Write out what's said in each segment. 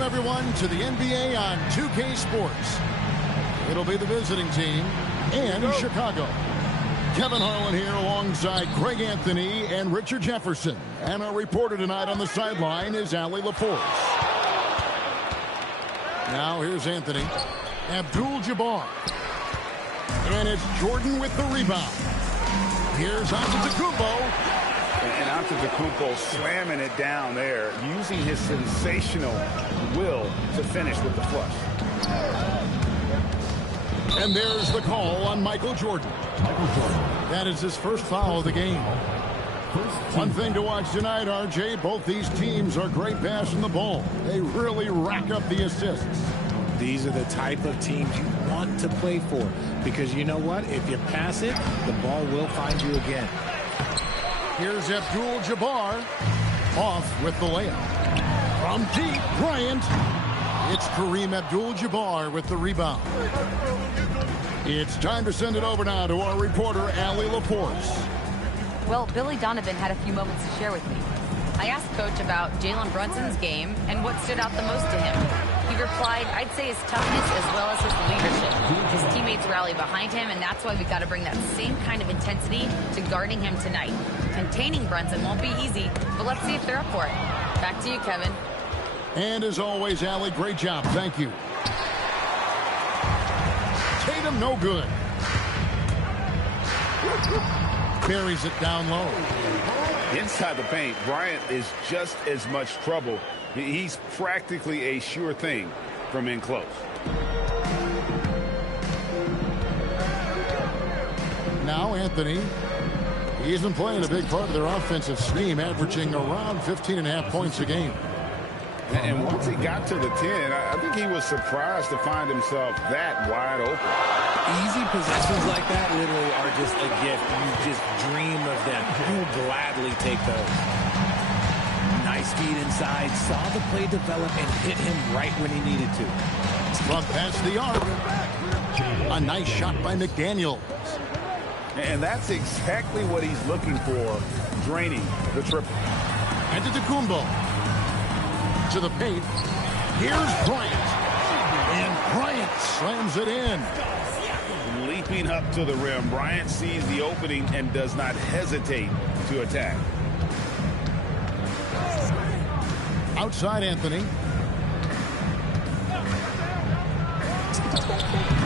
Welcome, everyone, to the NBA on 2K Sports. It'll be the visiting team and Chicago. Kevin Harlan here alongside Greg Anthony and Richard Jefferson. And our reporter tonight on the sideline is Allie LaForce. Now here's Anthony. Abdul-Jabbar. And it's Jordan with the rebound. Here's Antetokounmpo. And Antetokounmpo slamming it down there, using his sensational will to finish with the flush. And there's the call on Michael Jordan. That is his first foul of the game. One thing to watch tonight, RJ, both these teams are great passing the ball. They really rack up the assists. These are the type of teams you want to play for, because you know what? If you pass it, the ball will find you again. Here's Abdul-Jabbar off with the layup. From deep, Bryant. It's Kareem Abdul-Jabbar with the rebound. It's time to send it over now to our reporter, Allie LaForce. Well, Billy Donovan had a few moments to share with me. I asked Coach about Jalen Brunson's game and what stood out the most to him. He replied, I'd say his toughness as well as his leadership. His teammates rally behind him, and that's why we've got to bring that same kind of intensity to guarding him tonight. Containing Brunson won't be easy, but let's see if they're up for it. Back to you, Kevin. And as always, Allie, great job. Thank you. Tatum, no good. Buries it down low. Inside the paint, Bryant is just as much trouble. He's practically a sure thing from in close. Now Anthony. He's been playing a big part of their offensive scheme, averaging around 15.5 points a game. And once he got to the 10, I think he was surprised to find himself that wide open. Easy possessions like that literally are just a gift. You just dream of them. You'll gladly take those. Nice feed inside. Saw the play develop and hit him right when he needed to. From past the arc. A nice shot by McDaniel. And that's exactly what he's looking for, draining the triple. Antetokounmpo. To the paint. Here's Bryant. And Bryant slams it in. Leaping up to the rim, Bryant sees the opening and does not hesitate to attack. Outside Anthony.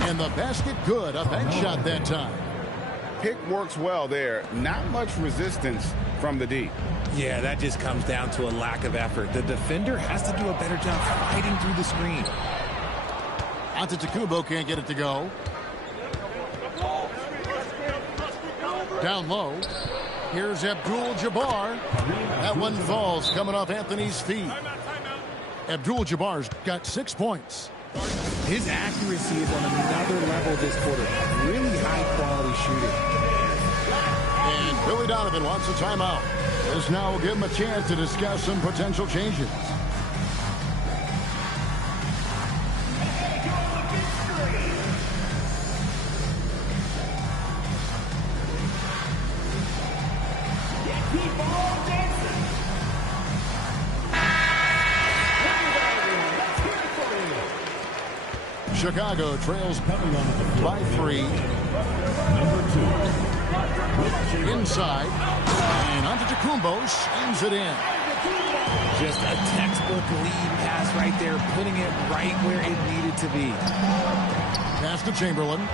And the basket good. A bench shot that time. Pick works well there. Not much resistance from the D. Yeah, that just comes down to a lack of effort. The defender has to do a better job fighting through the screen. Antetokounmpo can't get it to go. Down low. Here's Abdul-Jabbar. That one falls coming off Anthony's feet. Abdul-Jabbar's got 6 points. His accuracy is on another level this quarter. Really high-quality shooting. And Billy Donovan wants a timeout. This now will give him a chance to discuss some potential changes. Chicago trails by 3. Inside. And Antetokounmpo slams it in. Just a textbook lead pass right there, putting it right where it needed to be. Pass to Chamberlain.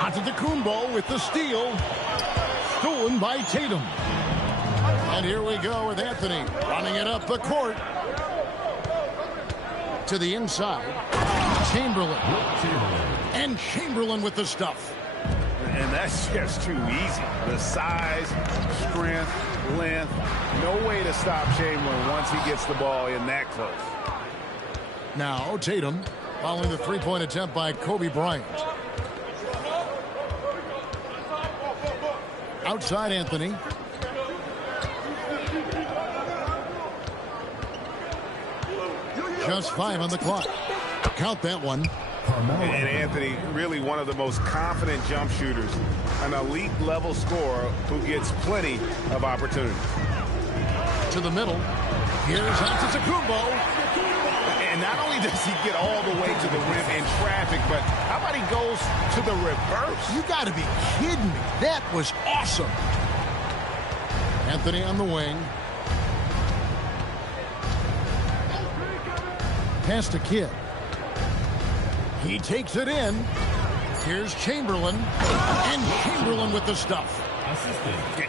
Antetokounmpo with the steal. Stolen by Tatum. And here we go with Anthony running it up the court. To the inside. Chamberlain. And Chamberlain with the stuff. And that's just too easy. The size, strength, length. No way to stop Chamberlain once he gets the ball in that close. Now Tatum following the three-point attempt by Kobe Bryant. Outside Anthony. Just 5 on the clock. Count that one. And Anthony, really one of the most confident jump shooters. An elite level scorer who gets plenty of opportunities. To the middle. Here's Antetokounmpo. And not only does he get all the way to the rim in traffic, but how about he goes to the reverse? You got to be kidding me. That was awesome. Anthony on the wing. Pass to Kidd. He takes it in. Here's Chamberlain. And Chamberlain with the stuff.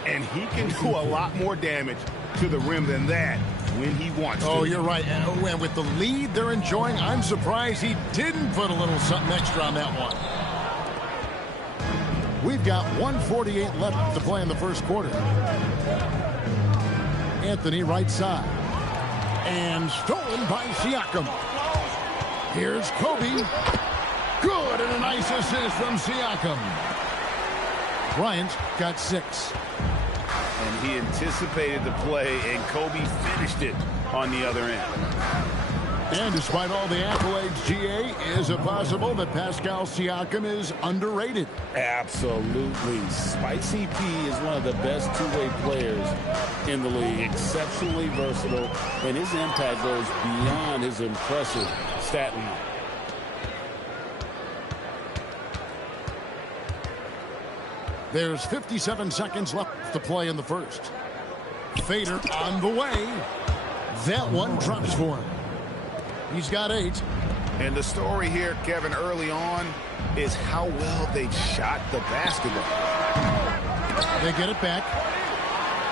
And he can do a lot more damage to the rim than that when he wants to. Oh, you're right. And with the lead they're enjoying, I'm surprised he didn't put a little something extra on that one. We've got 1:48 left to play in the first quarter. Anthony right side. And stolen by Siakam. Here's Kobe. Good, and a nice assist from Siakam. Bryant got 6. And he anticipated the play, and Kobe finished it on the other end. And despite all the accolades, GA, is it possible that Pascal Siakam is underrated? Absolutely. Spicy P is one of the best two-way players in the league. Exceptionally versatile, and his impact goes beyond his impressive stat line. There's 57 seconds left to play in the first. Fader on the way. That one drops for him. He's got 8. And the story here, Kevin, early on is how well they shot the basketball. They get it back.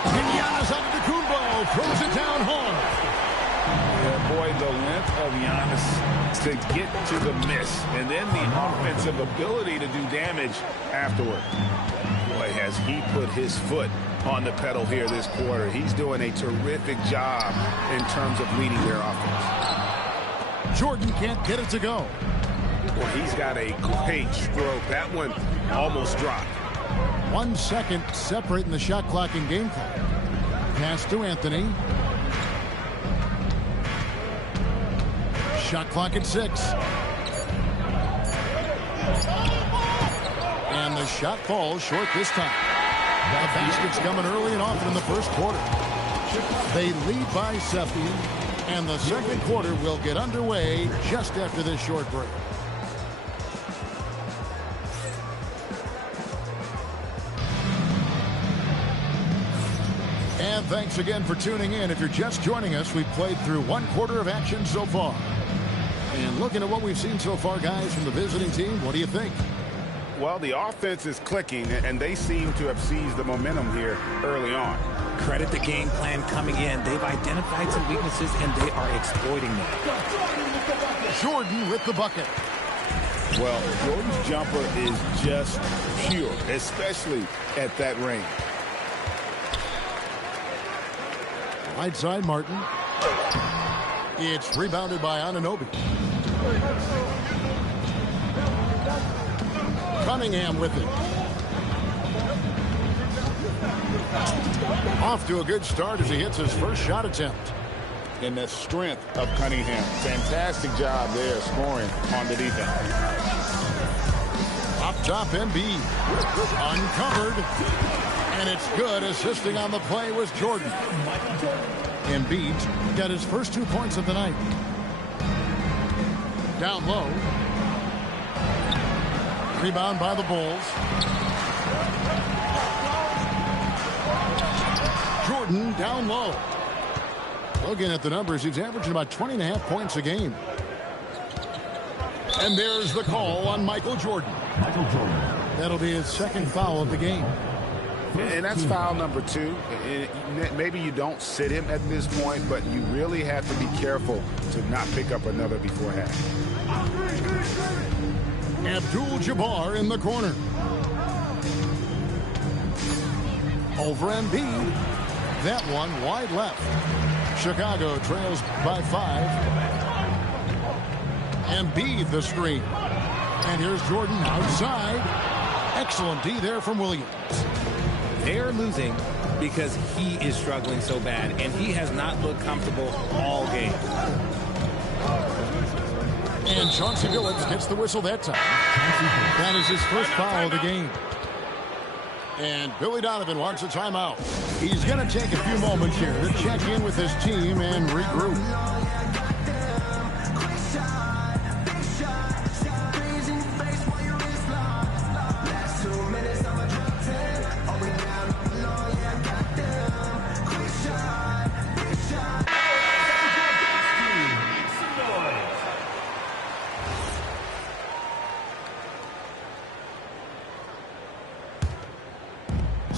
And Giannis Antetokounmpo throws it down hard. Yeah, boy, the length of Giannis to get to the miss. And then the offensive ability to do damage afterward. Boy, has he put his foot on the pedal here this quarter. He's doing a terrific job in terms of leading their offense. Jordan can't get it to go. Well, he's got a great stroke. That one almost dropped. 1 second separating the shot clock and game clock. Pass to Anthony. Shot clock at 6. And the shot falls short this time. The basket's coming early and often in the first quarter. They lead by 7, and the second quarter will get underway just after this short break. And thanks again for tuning in. If you're just joining us, we've played through 1 quarter of action so far. And looking at what we've seen so far, guys, from the visiting team, what do you think? Well, the offense is clicking, and they seem to have seized the momentum here early on. Credit the game plan coming in. They've identified some weaknesses, and they are exploiting them. Jordan with the bucket. Well, Jordan's jumper is just pure, especially at that range. Right side, Martin. It's rebounded by Anunoby. Cunningham with it. Off to a good start as he hits his first shot attempt. And the strength of Cunningham. Fantastic job there scoring on the defense. Up top, Embiid. Uncovered. And it's good. Assisting on the play was Jordan. Embiid got his first 2 points of the night. Down low. Rebound by the Bulls. Jordan down low. Looking at the numbers, he's averaging about 20.5 points a game. And there's the call on Michael Jordan. That'll be his second foul of the game. And that's foul number 2. Maybe you don't sit him at this point, but you really have to be careful to not pick up another before half. Abdul-Jabbar in the corner. Over Embiid. That one wide left. Chicago trails by 5. Embiid the screen. And here's Jordan outside. Excellent D there from Williams. They are losing because he is struggling so bad, and he has not looked comfortable all game. And Chauncey Billups gets the whistle that time. That is his first foul of the game. And Billy Donovan wants a timeout. He's going to take a few moments here to check in with his team and regroup.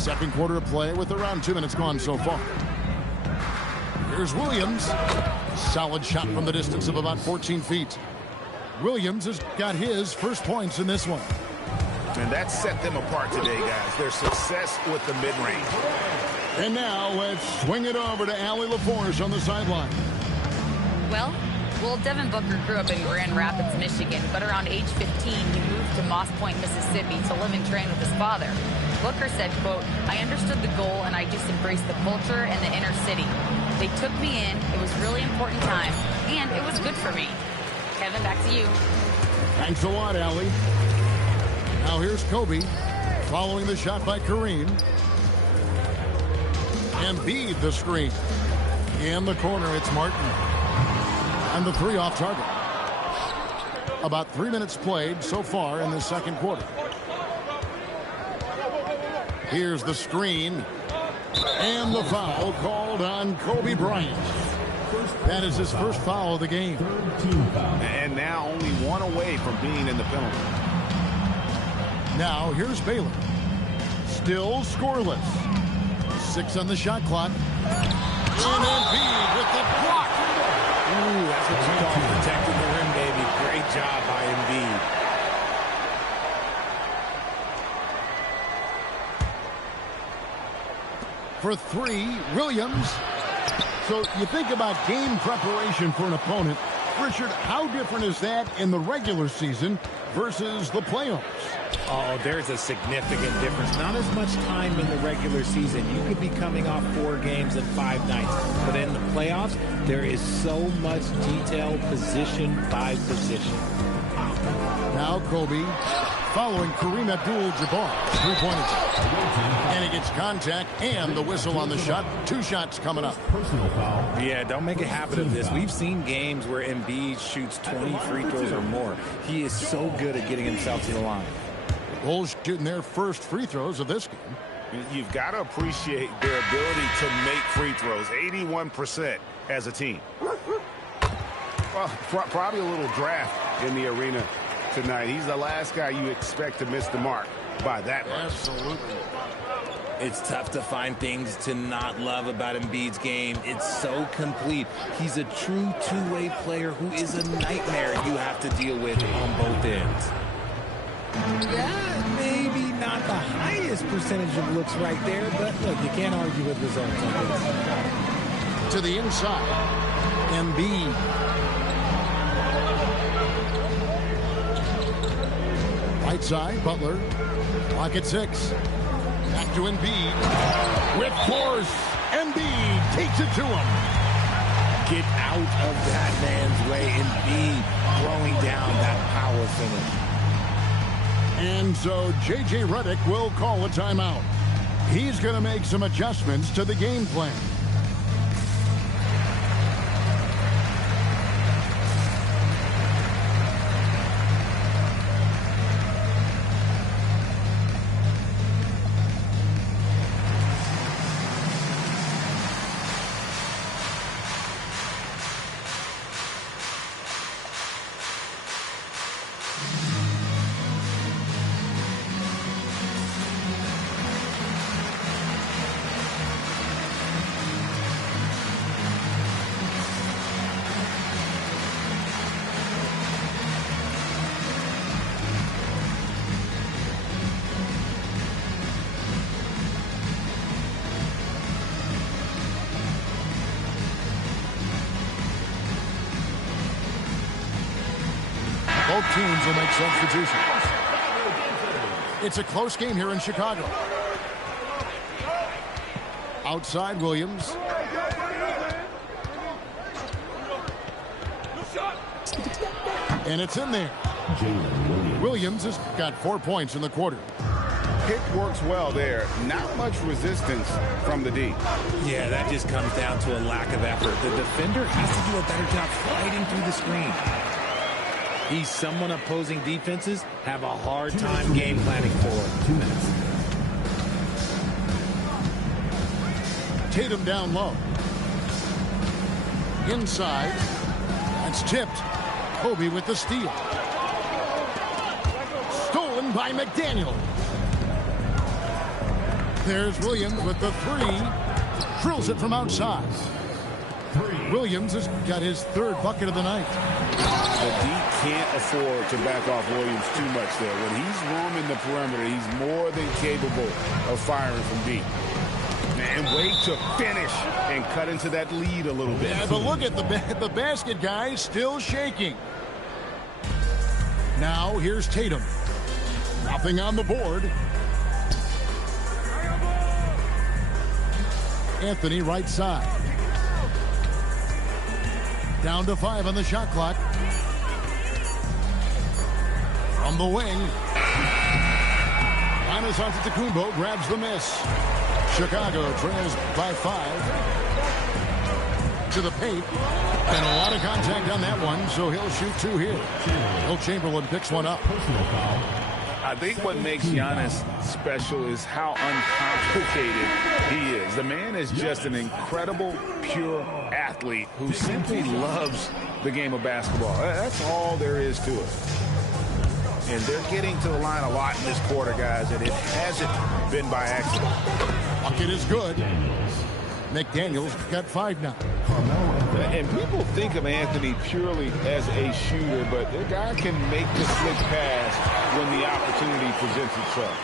Second quarter of play with around 2 minutes gone so far. Here's Williams. Solid shot from the distance of about 14 feet. Williams has got his first points in this one. And that set them apart today, guys. Their success with the mid-range. And now let's swing it over to Allie LaForce on the sideline. Well, Devin Booker grew up in Grand Rapids, Michigan, but around age 15, he moved to Moss Point, Mississippi to live and train with his father. Booker said, quote, "I understood the goal and I just embraced the culture and the inner city. They took me in. It was really important time, and it was good for me." Kevin, back to you. Thanks a lot, Allie. Now here's Kobe following the shot by Kareem. Embiid the screen. In the corner, it's Martin. And the three off target. About 3 minutes played so far in the second quarter. Here's the screen. And the foul called on Kobe Bryant. That is his first foul of the game. And now only one away from being in the penalty. Now here's Baylor. Still scoreless. 6 on the shot clock. And Embiid with the block. Ooh, that's what you call protecting the rim, baby. Great job by Embiid. For three, Williams. So you think about game preparation for an opponent. Richard, how different is that in the regular season versus the playoffs? Oh, there's a significant difference. Not as much time in the regular season. You could be coming off 4 games in 5 nights. But in the playoffs, there is so much detail position by position. Now Kobe following Kareem Abdul-Jabbar. 3-point attempt. And he gets contact and the whistle on the shot. 2 shots coming up. Yeah, don't make a habit of this. We've seen games where Embiid shoots 20 free throws or more. He is so good at getting himself to the line. Bulls shooting their first free throws of this game. You've got to appreciate their ability to make free throws. 81% as a team. Well, probably a little draft in the arena tonight. He's the last guy you expect to miss the mark by that much. Absolutely. It's tough to find things to not love about Embiid's game. It's so complete. He's a true two-way player who is a nightmare you have to deal with on both ends. Yeah, maybe not the highest percentage of looks right there, but look, you can't argue with results like this. To the inside, Embiid. Right side, Butler. Clock at 6. Back to Embiid. With force, Embiid takes it to him. Get out of that man's way. Embiid throwing down that power finish. And so J.J. Redick will call a timeout. He's going to make some adjustments to the game plan. Both teams will make substitutions. It's a close game here in Chicago. Outside, Williams. And it's in there. Williams has got 4 points in the quarter. Pick works well there. Not much resistance from the D. Yeah, that just comes down to a lack of effort. The defender has to do a better job fighting through the screen. He's someone opposing defenses have a hard time game planning for. 2 minutes. Tatum down low. Inside. That's tipped. Kobe with the steal. Stolen by McDaniel. There's Williams with the three. Drills it from outside. Williams has got his third bucket of the night. The D can't afford to back off Williams too much there. When he's roaming the perimeter, he's more than capable of firing from deep. And wait to finish and cut into that lead a little bit. Yeah, but look at the basket, guys, still shaking. Now here's Tatum. Nothing on the board. Anthony right side. Down to 5 on the shot clock. From the wing. Giannis Antetokounmpo grabs the miss. Chicago trails by 5. To the paint. And a lot of contact on that one, so he'll shoot 2 here. Will Chamberlain picks one up. I think what makes Giannis special is how uncomplicated he is. The man is just an incredible, pure athlete who simply loves the game of basketball. That's all there is to it. And they're getting to the line a lot in this quarter, guys, and it hasn't been by accident. Bucket is good. McDaniels got 5 now. And people think of Anthony purely as a shooter, but the guy can make the slick pass when the opportunity presents itself.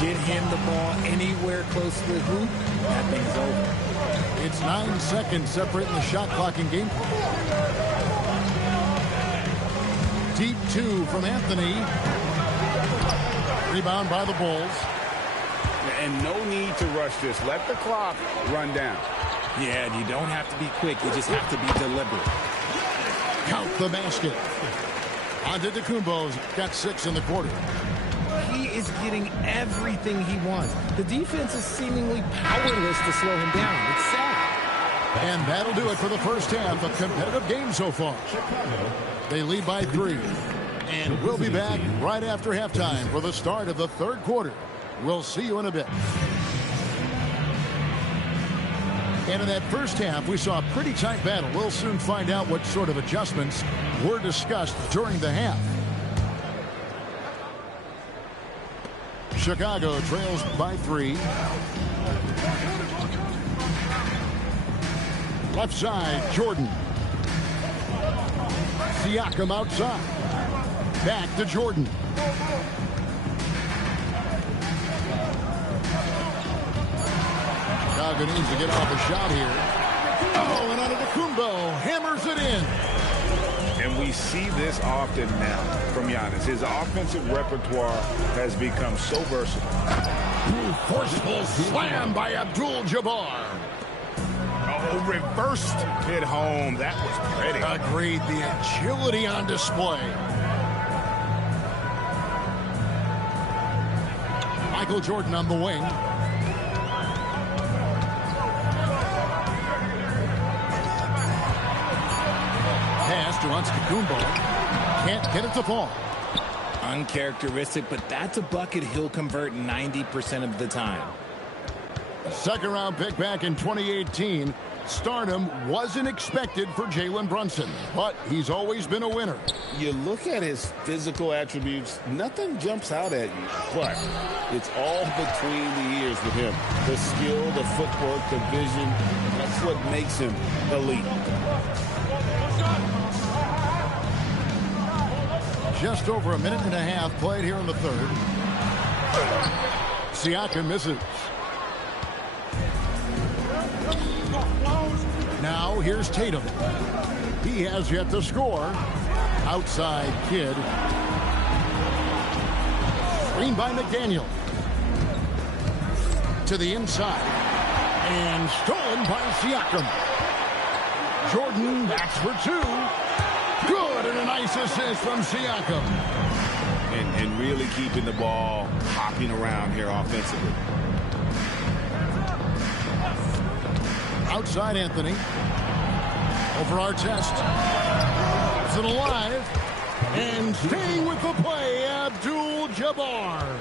Get him the ball anywhere close to the hoop, that thing's over. It's 9 seconds separating the shot clock and game. Deep 2 from Anthony. Rebound by the Bulls. And no need to rush this. Let the clock run down. Yeah, and you don't have to be quick. You just have to be deliberate. Count the basket. Antetokounmpo's got 6 in the quarter. He is getting everything he wants. The defense is seemingly powerless to slow him down. It's sad. And that'll do it for the first half. A competitive game so far. They lead by 3. And we'll be back right after halftime for the start of the third quarter. We'll see you in a bit. And in that first half, we saw a pretty tight battle. We'll soon find out what sort of adjustments were discussed during the half. Chicago trails by 3. Left side, Jordan. Siakam outside. Back to Jordan. Chicago needs to get off a shot here. Oh, and Antetokounmpo hammers it in. And we see this often now from Giannis. His offensive repertoire has become so versatile. Forceful slam by Abdul-Jabbar. Oh, reversed hit home. That was pretty. Agreed. The agility on display. Michael Jordan on the wing. Pass to Antetokounmpo. Can't get it to fall. Uncharacteristic, but that's a bucket he'll convert 90% of the time. Second round pick back in 2018. Stardom wasn't expected for Jalen Brunson, but he's always been a winner. You look at his physical attributes, nothing jumps out at you, but it's all between the ears with him. The skill, the footwork, the vision, that's what makes him elite. Just over a minute and a half played here in the third. Siakam misses. Now here's Tatum. He has yet to score. Outside Kid. Screen by McDaniel. To the inside. And stolen by Siakam. Jordan backs for 2. Good, and a nice assist from Siakam. And really keeping the ball hopping around here offensively. Outside Anthony. Over Artest. Is it alive? And staying with the play, Abdul-Jabbar.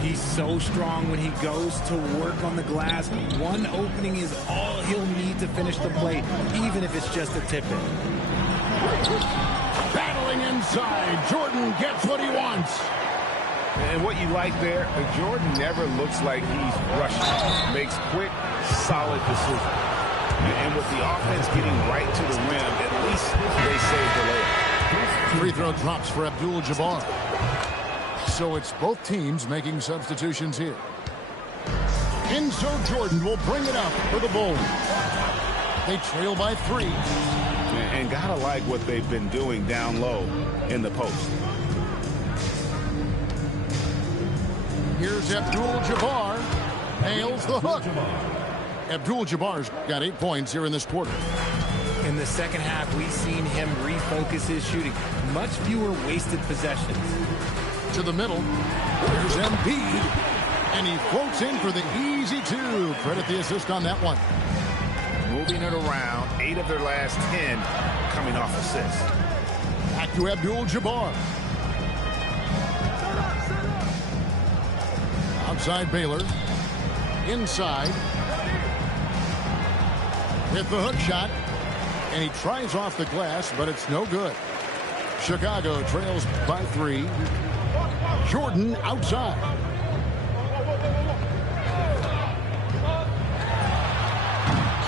He's so strong when he goes to work on the glass. One opening is all he'll need to finish the play, even if it's just a tip-in. Battling inside. Jordan gets what he wants. And what you like there, Jordan never looks like he's rushing. Makes quick, solid decisions. And with the offense getting right to the rim, at least they saved the layup. Free throw drops for Abdul-Jabbar. So it's both teams making substitutions here. And so Jordan will bring it up for the Bulls. They trail by 3. And gotta like what they've been doing down low in the post. Here's Abdul-Jabbar. Nails the hook. Abdul-Jabbar's got 8 points here in this quarter. In the second half, we've seen him refocus his shooting. Much fewer wasted possessions. To the middle. Here's Embiid. And he floats in for the easy 2. Credit the assist on that one. Moving it around. 8 of their last 10 coming off assists. Back to Abdul-Jabbar. Outside Baylor. Inside. With the hook shot. And he tries off the glass, but it's no good. Chicago trails by 3. Jordan outside.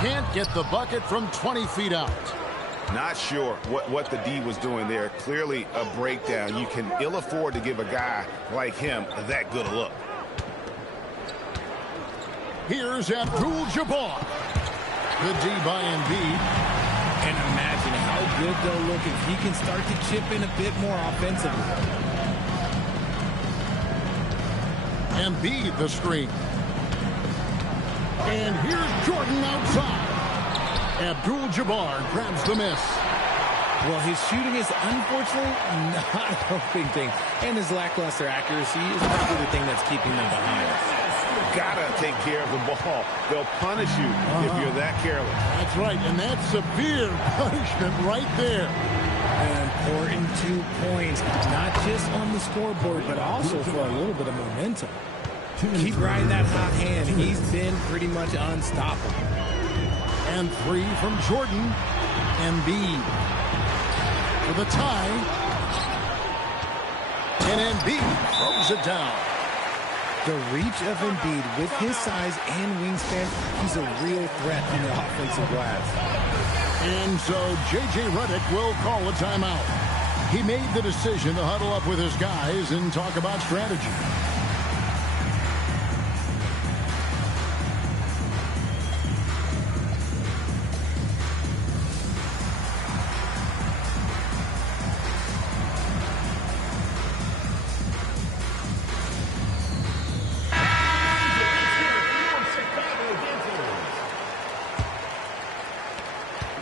Can't get the bucket from 20 feet out. Not sure what the D was doing there. Clearly a breakdown. You can ill afford to give a guy like him that good a look. Here's Abdul-Jabbar. Good D by Embiid. And imagine how good they'll look if he can start to chip in a bit more offensively. Embiid the screen. And here's Jordan outside. Abdul-Jabbar grabs the miss. Well, his shooting is unfortunately not helping things. And his lackluster accuracy is probably the thing that's keeping them behind. Gotta take care of the ball. They'll punish you if you're that careless. That's right, and that's severe punishment right there. An important 2 points, not just on the scoreboard, but also for a little bit of momentum. Keep riding that hot hand. He's been pretty much unstoppable. And 3 from Jordan. Embiid for the tie. And Embiid throws it down. The reach of Embiid with his size and wingspan, he's a real threat on the offensive glass. And so J.J. Redick will call a timeout. He made the decision to huddle up with his guys and talk about strategy.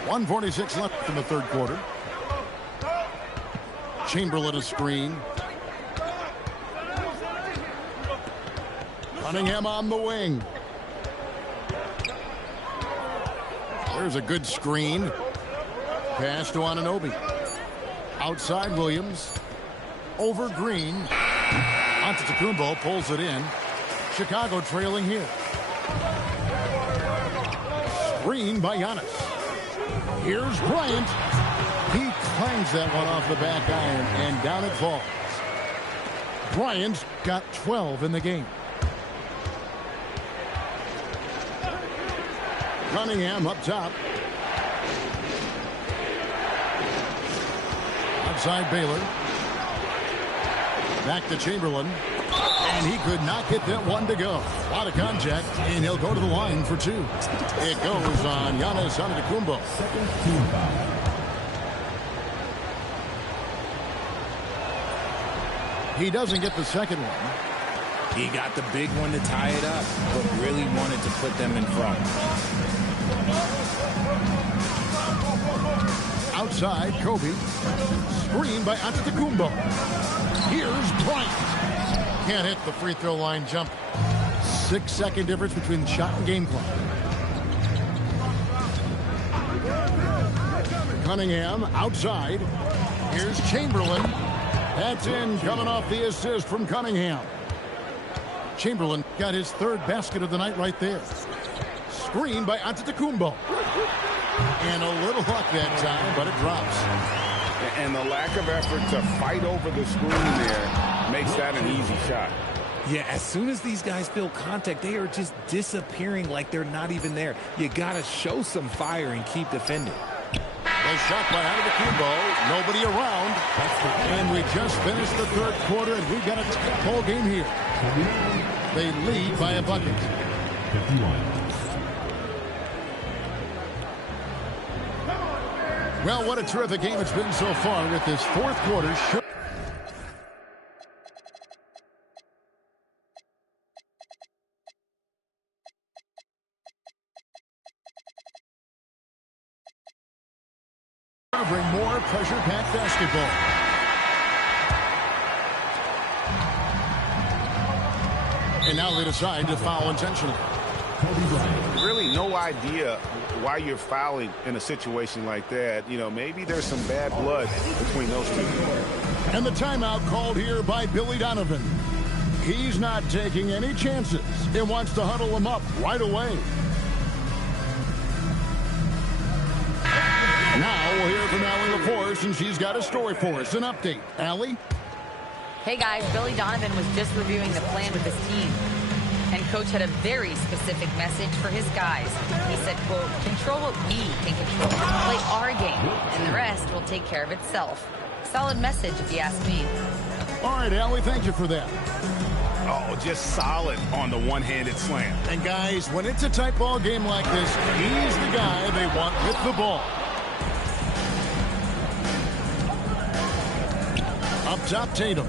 .146 left in the third quarter. Chamberlain a screen. Cunningham on the wing. There's a good screen. Pass to Anunoby. Outside Williams. Over Green. Antetokounmpo pulls it in. Chicago trailing here. Screen by Giannis. Here's Bryant. He clangs that one off the back iron, and down it falls. Bryant's got 12 in the game. Cunningham up top. Outside Baylor. Back to Chamberlain. And he could not get that one to go. A lot of contact, and he'll go to the line for 2. It goes on Giannis Antetokounmpo. He doesn't get the second one. He got the big one to tie it up, but really wanted to put them in front. Outside, Kobe. Screen by Antetokounmpo. Here's Bryant. Can't hit the free throw line jump. 6-second difference between shot and game clock. Cunningham outside. Here's Chamberlain. That's in, coming off the assist from Cunningham. Chamberlain got his 3rd basket of the night right there. Screen by Antetokounmpo. And a little luck that time, but it drops. And the lack of effort to fight over the screen there makes that an easy shot. Yeah, as soon as these guys feel contact, they are just disappearing like they're not even there. You got to show some fire and keep defending. The shot by Antetokounmpo. Nobody around. And we just finished the third quarter, and we've got a ball game here. They lead by a bucket. 51. Well, what a terrific game it's been so far with this fourth quarter. Bring more pressure-packed basketball. And now they decide to foul intentionally. Really no idea why you're fouling in a situation like that. You know, maybe there's some bad blood between those two. And the timeout called here by Billy Donovan. He's not taking any chances and wants to huddle them up right away. Now we'll hear from Allie LaForce, and she's got a story for us. An update. Allie? Hey guys, Billy Donovan was just reviewing the plan with his team. And coach had a very specific message for his guys. He said, quote, control what we can control. Play our game, and the rest will take care of itself. Solid message, if you ask me. All right, Allie, thank you for that. Oh, just solid on the one-handed slam. And guys, when it's a tight ball game like this, he's the guy they want with the ball. Up top, Tatum.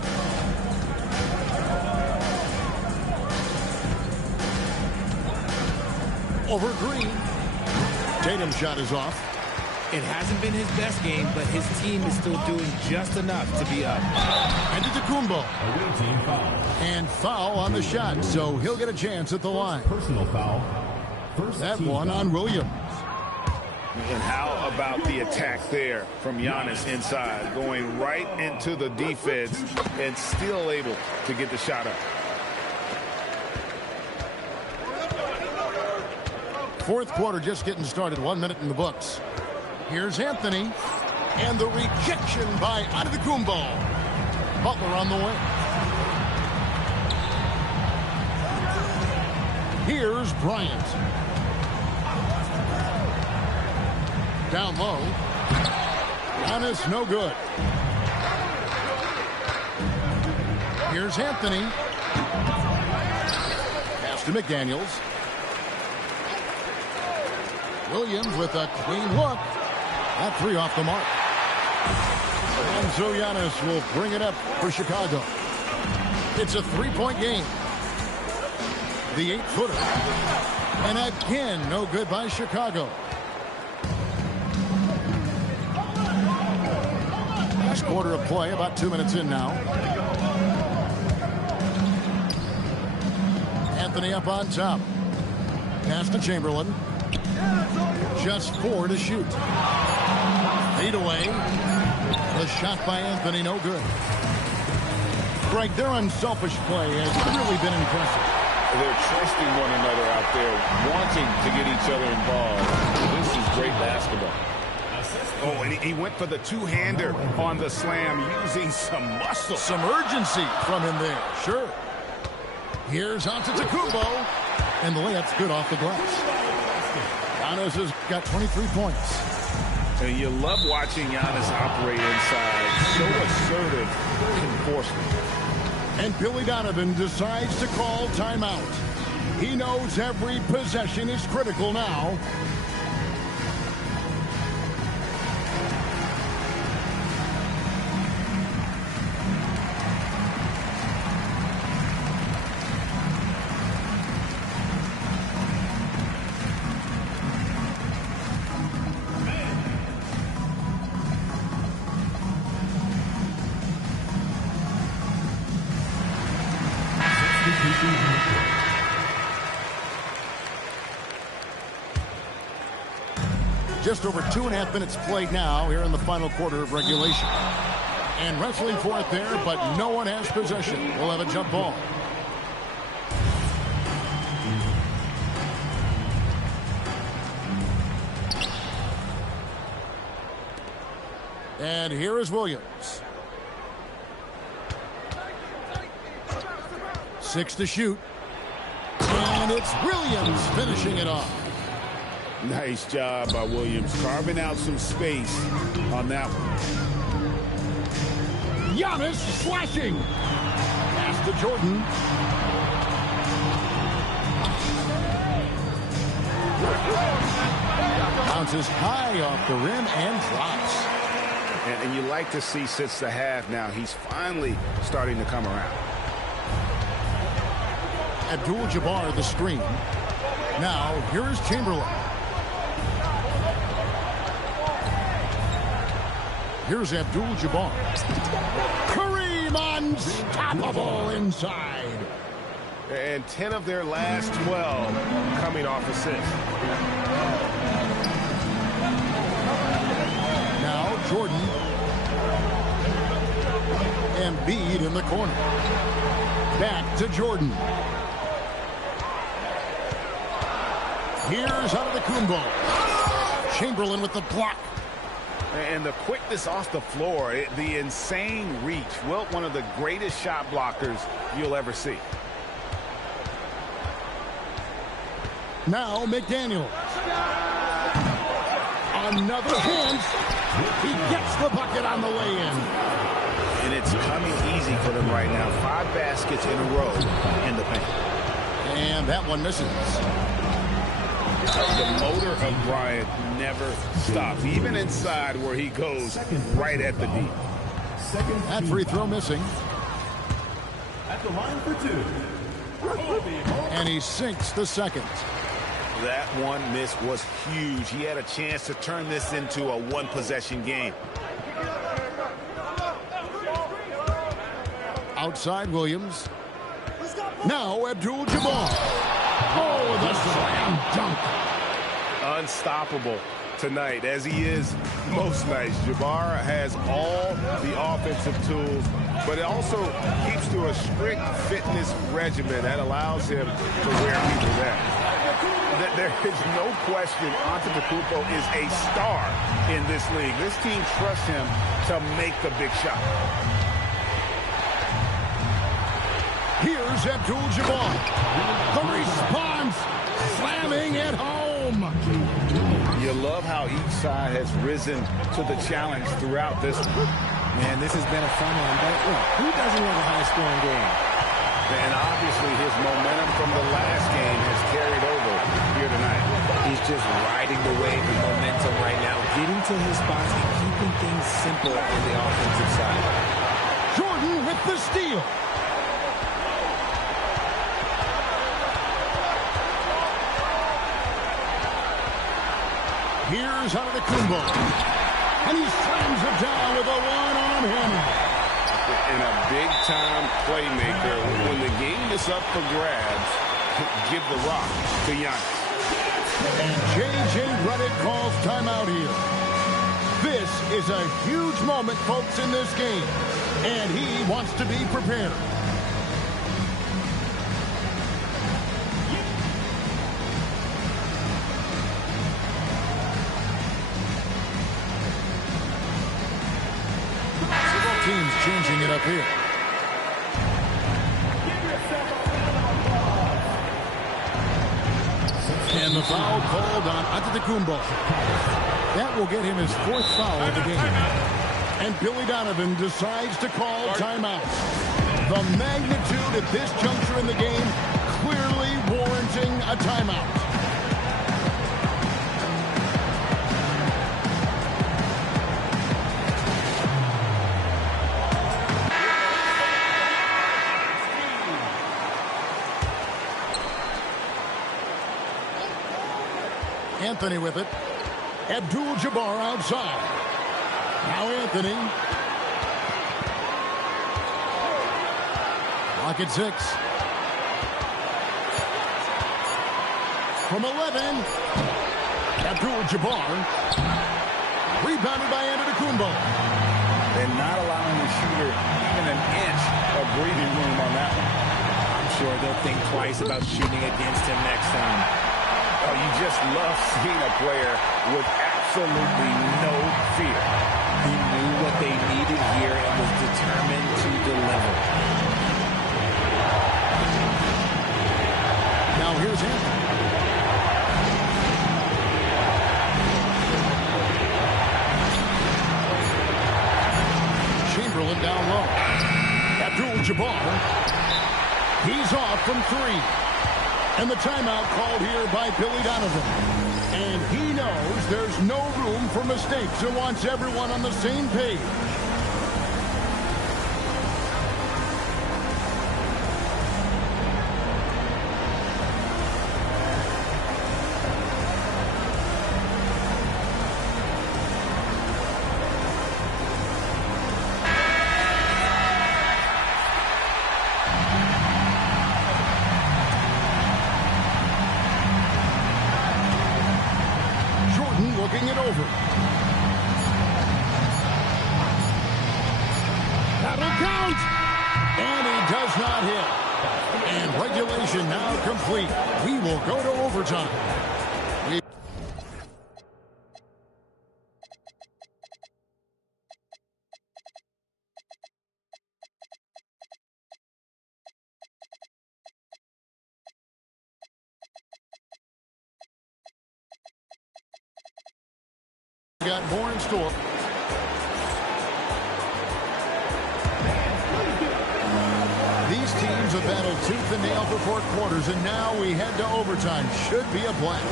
Over Green. Tatum's shot is off. It hasn't been his best game, but his team is still doing just enough to be up. Antetokounmpo. Away team foul. And foul on the shot, so he'll get a chance at the line. Personal foul. First That team one foul. on Williams. And how about the attack there from Giannis inside, going right into the defense and still able to get the shot up. Fourth quarter just getting started. 1 minute in the books. Here's Anthony. And the rejection by Antetokounmpo. Butler on the way. Here's Bryant. Down low. Giannis, no good. Here's Anthony. Pass to McDaniels. Williams with a clean look. That three off the mark. And so Giannis will bring it up for Chicago. It's a three-point game. The 8-footer. And again, no good by Chicago. Last quarter of play, about 2 minutes in now. Anthony up on top. Pass to Chamberlain. Just 4 to shoot. Fade away. The shot by Anthony, no good. Greg, their unselfish play has really been impressive. They're trusting one another out there, wanting to get each other involved. This is great basketball. Oh, and he went for the two-hander on the slam, using some muscle. Some urgency from him there, sure. Here's Antetokounmpo, and the layup's good off the glass. Giannis has got 23 points. And you love watching Giannis operate inside. So assertive enforcement. And Billy Donovan decides to call timeout. He knows every possession is critical now. Just over 2.5 minutes played now here in the final quarter of regulation. And wrestling for it there, but no one has possession. We'll have a jump ball. And here is Williams. 6 to shoot. And it's Williams finishing it off. Nice job by Williams, carving out some space on that one. Giannis slashing. Pass to Jordan. Bounces high off the rim and drops. And you like to see since the half now, he's finally starting to come around. Abdul-Jabbar the screen. Now, here is Chamberlain. Here's Abdul-Jabbar. Kareem unstoppable inside. And 10 of their last 12 coming off assists. Now Jordan. Embiid in the corner. Back to Jordan. Here's Antetokounmpo. Chamberlain with the block. And the quickness off the floor, the insane reach. Wilt, one of the greatest shot blockers you'll ever see. Now McDaniel. Another chance. He gets the bucket on the way-in. And it's coming easy for them right now. 5 baskets in a row in the paint. And that one misses. The motor of Bryant never stops, even inside where he goes right at the D. That free throw missing. At the line for 2. And he sinks the second. That one miss was huge. He had a chance to turn this into a one-possession game. Outside Williams. Now Abdul-Jabbar. Oh, the slam dunk. Unstoppable tonight, as he is most nights. Jabbar has all the offensive tools, but it also keeps to a strict fitness regimen that allows him to wear people down. There is no question Antetokounmpo is a star in this league. This team trusts him to make the big shot. Here's Abdul-Jabbar. The response, slamming at home. You love how each side has risen to the challenge throughout this one. Man, this has been a fun one, but look, who doesn't love a high-scoring game? And obviously his momentum from the last game has carried over here tonight. He's just riding the wave of momentum right now, getting to his spots and keeping things simple on the offensive side. Jordan with the steal. Here's Antetokounmpo. And he slams it down with a one-arm hammer. And a big-time playmaker. When the game is up for grabs, give the rock to Giannis. And J.J. Redick calls timeout here. This is a huge moment, folks, in this game. And he wants to be prepared. Teams changing it up here. And the foul called on Antetokounmpo. That will get him his 4th foul of the game. And Billy Donovan decides to call timeout. The magnitude at this juncture in the game clearly warranting a timeout. Anthony with it. Abdul-Jabbar outside. Now Anthony. Clock at 6. From 11. Abdul-Jabbar. Rebounded by Antetokounmpo. And not allowing the shooter even an inch of breathing room on that one. I'm sure they'll think twice about shooting against him next time. Oh, you just love seeing a player with absolutely no fear. He knew what they needed here and was determined to deliver. Now here's Anthony. Chamberlain down low. Abdul-Jabbar. He's off from 3. And the timeout called here by Billy Donovan. And he knows there's no room for mistakes and wants everyone on the same page. Looking it over. That'll count! And he does not hit. And regulation now complete. We will go to overtime. Got more in store. These teams have battled tooth and nail for 4 quarters, and now we head to overtime. Should be a blast.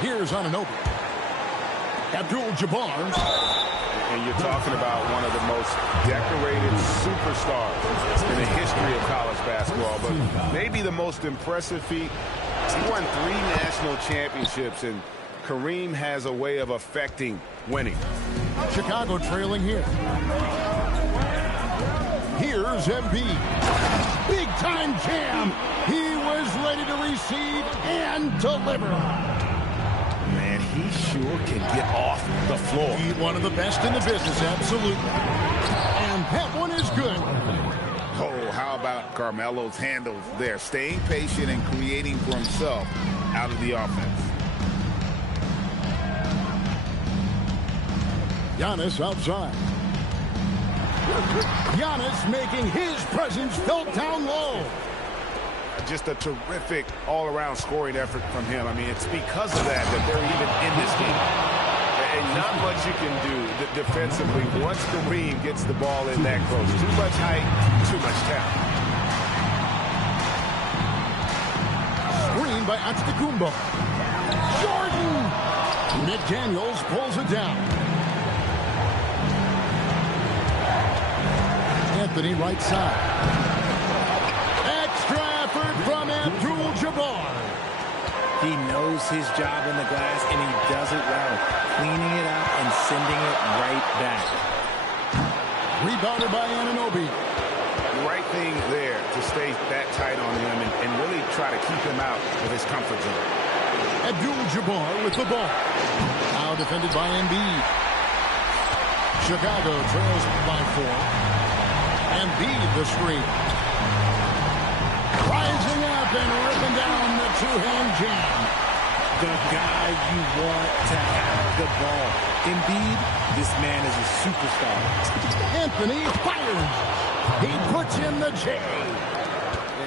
Here's Anunoby. Abdul-Jabbar. And you're talking about one of the most decorated superstars in the history of college basketball, but maybe the most impressive feat. He won 3 national championships, and Kareem has a way of affecting winning. Chicago trailing here. Here's Embiid. Big-time jam. He was ready to receive and deliver. Man, he sure can get off the floor. He's one of the best in the business, absolutely. And that one is good. Oh, how about Carmelo's handles there? Staying patient and creating for himself out of the offense. Giannis outside. Giannis making his presence felt down low. Just a terrific all-around scoring effort from him. I mean, it's because of that they're even in this game. And not much you can do defensively once Kareem gets the ball in that close. Too much height, too much talent. Screen by Antetokounmpo. Jordan! Nick Daniels pulls it down. Anthony right side. From Abdul-Jabbar. He knows his job on the glass, and he does it well, cleaning it up and sending it right back. Rebounded by Anunoby. Right thing there to stay that tight on him and really try to keep him out of his comfort zone. Abdul-Jabbar with the ball. Now defended by Embiid. Chicago trails by 4. Embiid the screen. Rising up and ripping down the 2-hand jam. The guy you want to have the ball. Embiid, this man is a superstar. Anthony fires. He puts in the J.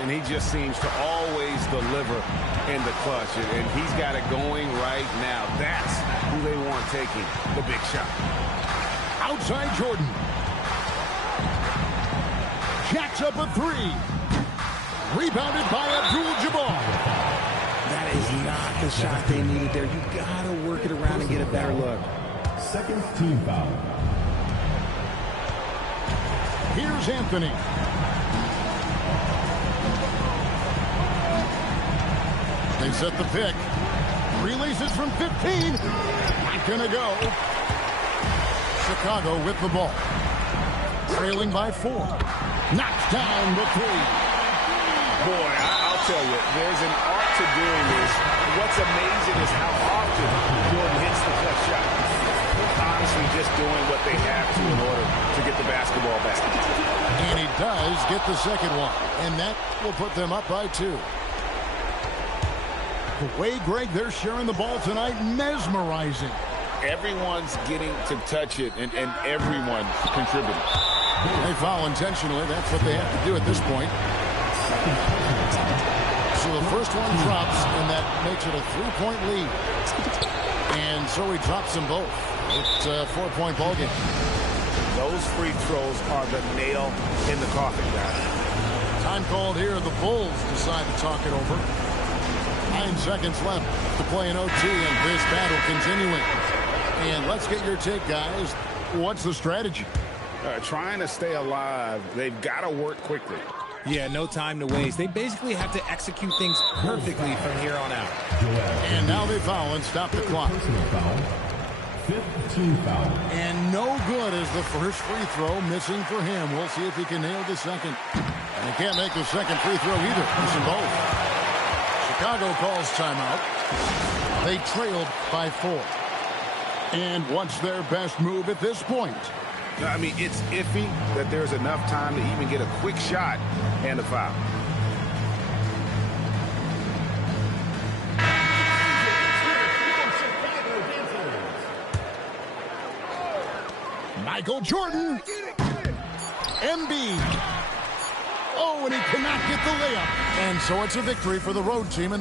And he just seems to always deliver in the clutch. And he's got it going right now. That's who they want taking the big shot. Outside Jordan. Jacks up a 3. Rebounded by Abdul-Jabbar. That is not the shot they needed there. You got to work it around and get a better look. Second team foul. Here's Anthony. They set the pick. Releases from 15. Not gonna go. Chicago with the ball. Trailing by 4. Knocks down the 3. Boy, I'll tell you, there's an art to doing this. What's amazing is how often Jordan hits the clutch shot. Honestly, just doing what they have to in order to get the basketball back. And he does get the second one. And that will put them up by 2. The way, Greg, they're sharing the ball tonight, mesmerizing. Everyone's getting to touch it, and everyone's contributing. They foul intentionally. That's what they have to do at this point. So the first one drops, and that makes it a 3-point lead. And so he drops them both. It's a 4-point ball game. Those free throws are the nail in the coffin, guys. Time called here. The Bulls decide to talk it over. 9 seconds left to play in OT, and this battle continuing. And let's get your take, guys. What's the strategy? Trying to stay alive. They've got to work quickly. Yeah, no time to waste. They basically have to execute things perfectly from here on out. And now they foul and stop the clock. Personal foul. 5th team foul. And no good as the first free throw missing for him. We'll see if he can nail the second. And he can't make the second free throw either. Missing both. Chicago calls timeout. They trailed by 4. And what's their best move at this point? I mean, it's iffy that there's enough time to even get a quick shot and a foul. Michael Jordan. Embiid. Oh, and he cannot get the layup. And so it's a victory for the road team in the